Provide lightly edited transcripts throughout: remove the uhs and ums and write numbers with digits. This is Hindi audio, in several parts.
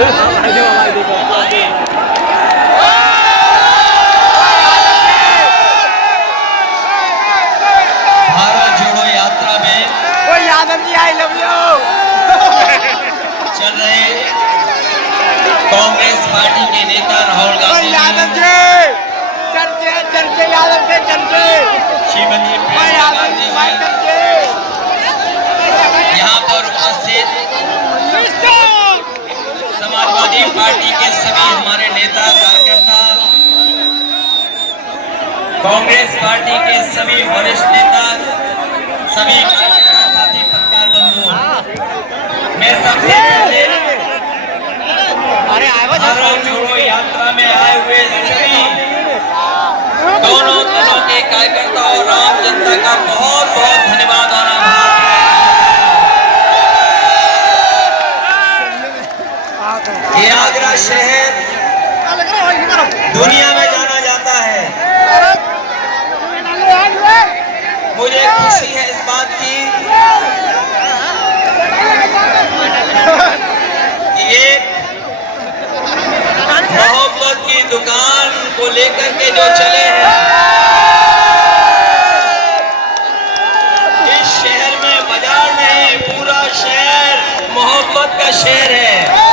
भारत जोड़ो यात्रा में Yadav ji I love you चल रहे कांग्रेस पार्टी के नेता राहुल गांधी यादव जी चलते यादव के चलते श्रीमती यादव जी यहाँ पर उपस्थित समाजवादी पार्टी के सभी हमारे नेता कार्यकर्ता, कांग्रेस पार्टी के सभी वरिष्ठ नेता, सभी कार्यकर्ता साथी पत्रकार बंधु, मैं सबसे पहले भारत जोड़ो यात्रा में आए हुए सभी दोनों दलों के कार्यकर्ताओं और आम जनता का बहुत बहुत धन्यवाद और आभार। ये आगरा शहर दुनिया में जाना जाता है। मुझे खुशी है इस बात की कि एक मोहब्बत की दुकान को लेकर के जो चले हैं, इस शहर में बाजार नहीं, पूरा शहर मोहब्बत का शहर है।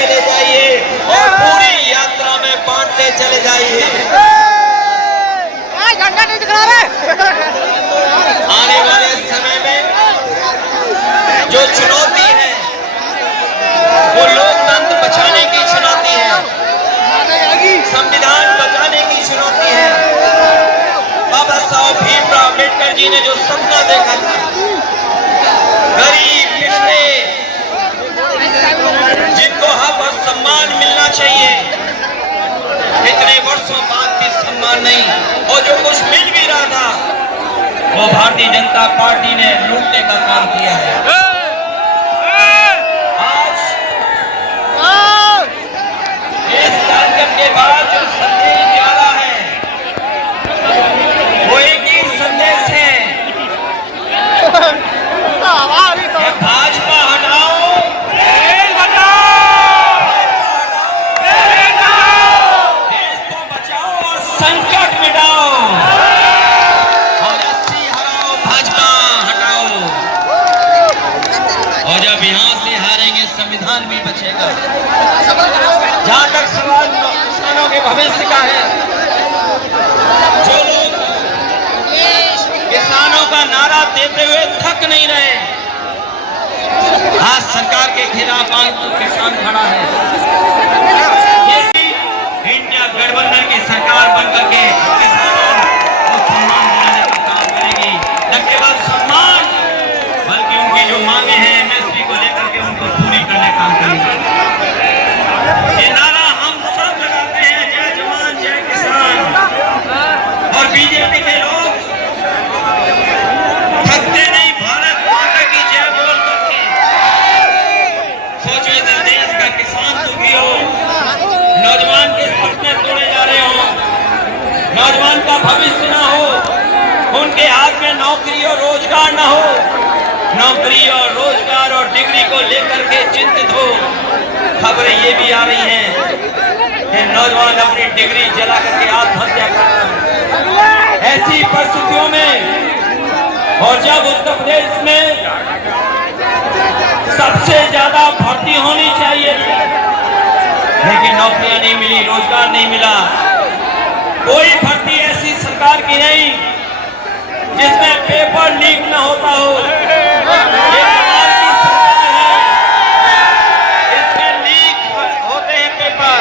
ले जाइए और पूरी यात्रा में बांटते चले जाइए। आने वाले समय में जो चुनौती है वो लोकतंत्र बचाने की चुनौती है, संविधान बचाने की चुनौती है। बाबा साहब भीमराव अम्बेडकर जी ने जो सपना देखा था, गरीब पिछड़े जिनको हक और सम्मान मिलना चाहिए, इतने वर्षों बाद भी सम्मान नहीं, और जो कुछ मिल भी रहा था वो भारतीय जनता पार्टी ने लूटने का काम किया है। आज इस कार्यक्रम के बाद जो संदेश जा रहा है वो एक ही संदेश है, भाजपा हटाओ, संकट मिटाओ और अस्सी हराओ, भाजपा हटाओ। और जब यहां से हारेंगे संविधान भी बचेगा। जहां तक सवाल किसानों के भविष्य का है, जो लोग किसानों का नारा देते हुए थक नहीं रहे, आज सरकार के खिलाफ आज तो किसान खड़ा है। इंडिया गठबंधन की सरकार बनकर के किसानों को सम्मान दिलाने का काम करेगी। न केवल सम्मान बल्कि उनकी जो मांगे हैं एमएसपी को लेकर के उनको पूरी करने का काम करेगी। ये नारा हम सब लगाते हैं, जय जवान जय किसान। और बीजेपी के लोग थकते नहीं, भारत माता की जय बोल करके। सोचो इस देश का किसान दुखी हो, नौजवान के सपने तोड़े जा रहे हो, नौजवान का भविष्य ना हो, उनके हाथ में नौकरी और रोजगार ना हो, नौकरी और रोजगार और डिग्री को लेकर के चिंतित हो। खबरें ये भी आ रही हैं कि नौजवान अपनी डिग्री जला करके आत्महत्या कर रहे हैं। ऐसी परिस्थितियों में और जब उत्तर प्रदेश में सबसे ज्यादा भर्ती होनी चाहिए लेकिन नौकरियां नहीं मिली, रोजगार नहीं मिला, कोई भर्ती ऐसी सरकार की नहीं जिसमें पेपर लीक न होता हो। ये कमाल की सरकार है, इसमें लीक होते हैं पेपर,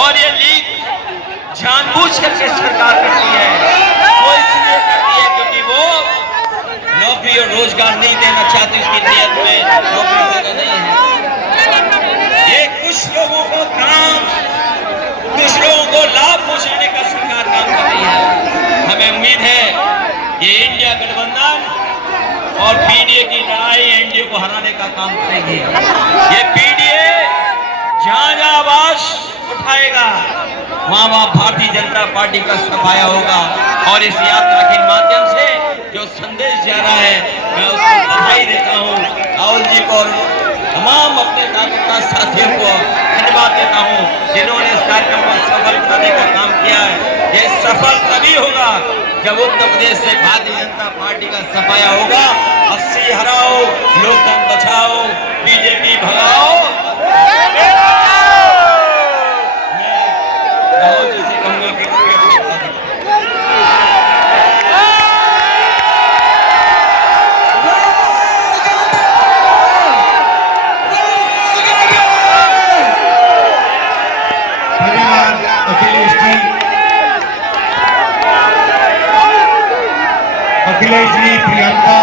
और ये लीक जानबूझ करके सरकार करती है। वो इसलिए करती है क्योंकि वो नौकरी और रोजगार नहीं देना चाहती, उसकी नीयत में नौकरी देना नहीं है। ये कुछ लोगों को काम, कुछ लोगों को लाभ पहुंचाने का सरकार काम कर रही है। हमें उम्मीद है कि इंडिया गठबंधन और पीडीए की लड़ाई एनडीए को हराने का काम करेगी। ये पीडीए जहां जहां आवाज उठाएगा वहां वहां भारतीय जनता पार्टी का सफाया होगा। और इस यात्रा के माध्यम से जो संदेश जा रहा है मैं उसको बधाई देता जी को और तमाम अपने कार्यकर्ता साथियों को धन्यवाद देता हूँ जिन्होंने इस कार्यक्रम को सफल बनाने का काम किया है। ये सफल तभी होगा जब उत्तर प्रदेश से भारतीय जनता पार्टी का सफाया होगा। 80 हराओ, लोकतंत्र बचाओ, बीजेपी भगाओ। मैं राहुल जी से कहूंगा कि अखिलेश जी, प्रियंका,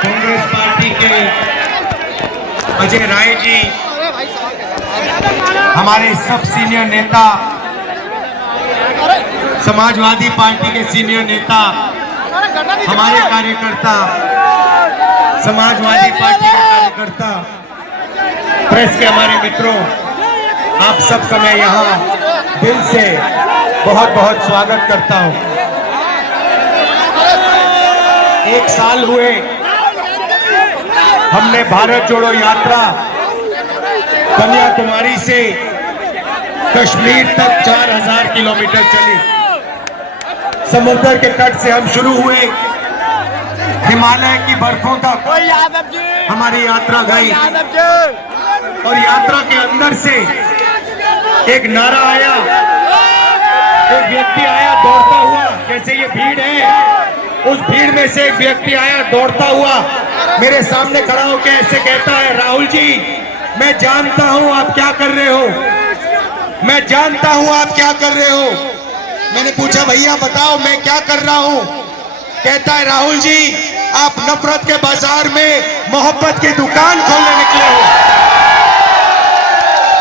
कांग्रेस पार्टी के अजय राय जी, हमारे सब सीनियर नेता, समाजवादी पार्टी के सीनियर नेता, हमारे कार्यकर्ता, समाजवादी पार्टी के कार्यकर्ता, प्रेस के हमारे मित्रों, आप सबका मैं यहाँ दिल से बहुत बहुत स्वागत करता हूँ। एक साल हुए हमने भारत जोड़ो यात्रा कन्याकुमारी से कश्मीर तक 4000 किलोमीटर चली। समुद्र के तट से हम शुरू हुए, हिमालय की बर्फों तक हमारी यात्रा गई और यात्रा के अंदर से एक नारा आया, एक व्यक्ति आया दौड़ता हुआ, जैसे ये भीड़ है उस भीड़ में से एक व्यक्ति आया दौड़ता हुआ मेरे सामने खड़ा होकर ऐसे कहता है, राहुल जी मैं जानता हूं आप क्या कर रहे हो, मैं जानता हूं आप क्या कर रहे हो। मैंने पूछा भैया बताओ मैं क्या कर रहा हूं। कहता है राहुल जी आप नफरत के बाजार में मोहब्बत की दुकान खोलने निकले हो।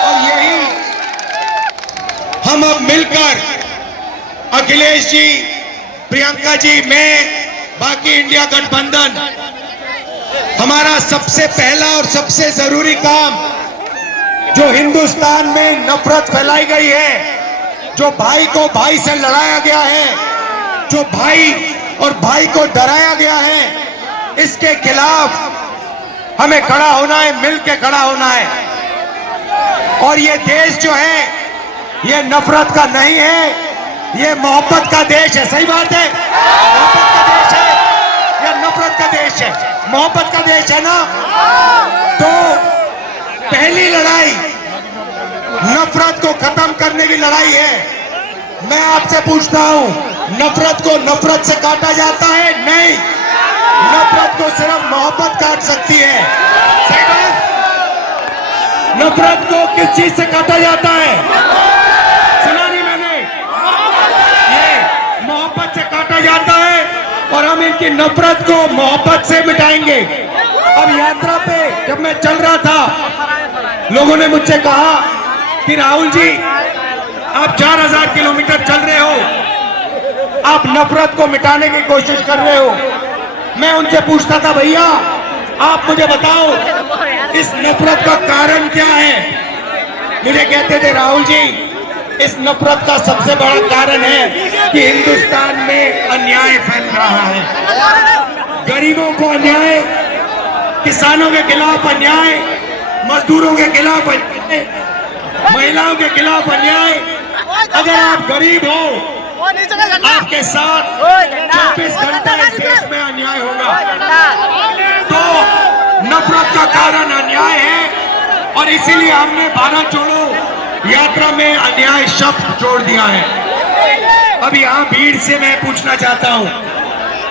और यही हम अब मिलकर अखिलेश जी, प्रियंका जी, मैं, बाकी इंडिया गठबंधन, हमारा सबसे पहला और सबसे जरूरी काम जो हिंदुस्तान में नफरत फैलाई गई है, जो भाई को भाई से लड़ाया गया है, जो भाई और भाई को डराया गया है, इसके खिलाफ हमें खड़ा होना है, मिलकर खड़ा होना है। और ये देश जो है ये नफरत का नहीं है, ये मोहब्बत का देश है। सही बात है, मोहब्बत का देश है या नफरत का देश है? मोहब्बत का देश है ना। तो पहली लड़ाई नफरत को खत्म करने की लड़ाई है। मैं आपसे पूछता हूं, नफरत को नफरत से काटा जाता है? नहीं, नफरत को सिर्फ मोहब्बत काट सकती है। सही बात। नफरत को किस चीज से काटा जाता है? सुना नहीं मैंने? ये मोहब्बत से काटा जाता है और हम इनकी नफरत को मोहब्बत से मिटाएंगे। अब यात्रा पे जब मैं चल रहा था, लोगों ने मुझसे कहा कि राहुल जी आप 4000 किलोमीटर चल रहे हो, आप नफरत को मिटाने की कोशिश कर रहे हो। मैं उनसे पूछता था भैया आप मुझे बताओ इस नफरत का कारण क्या है? मुझे कहते थे राहुल जी इस नफरत का सबसे बड़ा कारण है कि हिंदुस्तान में अन्याय फैल रहा है। गरीबों को अन्याय, किसानों के खिलाफ अन्याय, मजदूरों के खिलाफ अन्याय, महिलाओं के खिलाफ अन्याय। अगर आप गरीब हो आपके साथ 24 घंटे इस देश में अन्याय होगा। तो नफरत का कारण अन्याय है और इसीलिए हमने भारत जोड़ो यात्रा में अन्याय शब्द जोड़ दिया है। अब यहाँ भीड़ से मैं पूछना चाहता हूँ,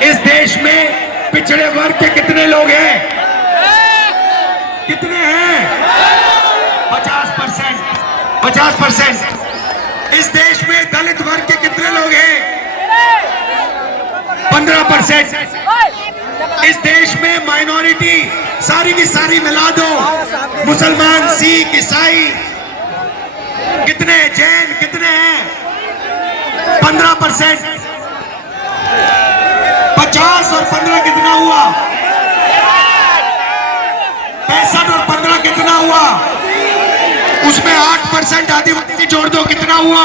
इस देश में पिछड़े वर्ग के कितने लोग हैं? कितने हैं? 50%। 50%। इस देश में दलित वर्ग के कितने लोग हैं? 15%। इस देश में माइनॉरिटी सारी की सारी मिला दो, मुसलमान, सिख, ईसाई कितने, जैन कितने हैं? 15%। 50 और 15 कितना हुआ? 65 और 15 कितना हुआ? उसमें 8% आदिवासी जोड़ दो, कितना हुआ?